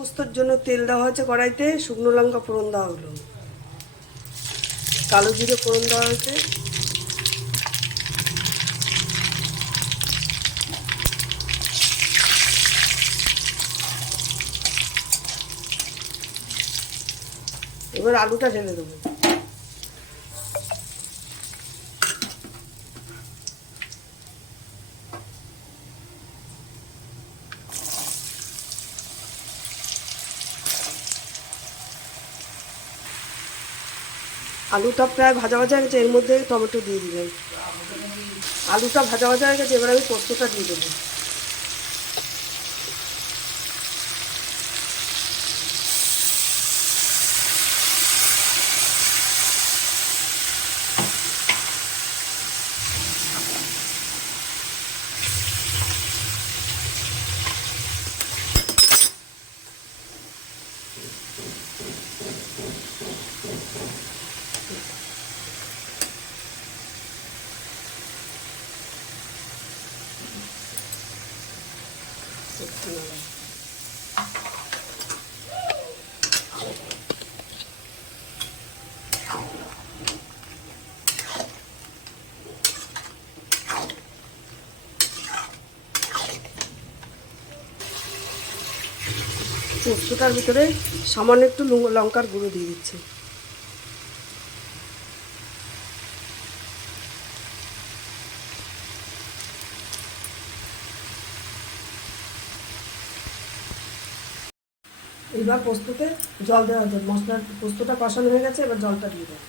পোস্তর জন্য তেল দেওয়া হয়েছে কড়াইতে, শুকনো লঙ্কা ফোড়ন দেওয়া হলো, কালো জিরে ফোড়ন দেওয়া হয়েছে, এবার আলুটা ঢেলে দেবো। আলুটা প্রায় ভাজা ভাজা হয়ে গেছে, এর মধ্যে টমেটো দিয়ে দিলেন। আলুটা ভাজা ভাজা হয়ে গেছে, এবার আমি পোস্তটা দিয়ে দেবো। পোস্তটার ভিতরে সামান্য একটু লঙ্কার গুঁড়ো দিয়ে দিচ্ছি। এবার পোস্ততে জল দেওয়া হচ্ছে, মশলার পোস্তটা কষানো হয়ে গেছে, এবার জলটা দিয়ে দেবো।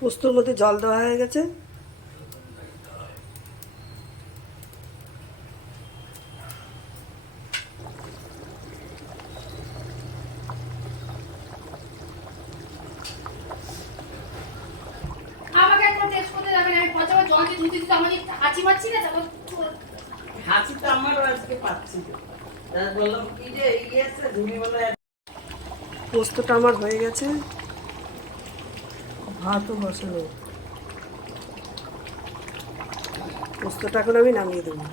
পোস্তর মধ্যে জল দেওয়া হয়ে গেছে, পোস্তটা আমার হয়ে গেছে, ভাতও বসানো, পোস্তটা এখন আমি নামিয়ে দেবো।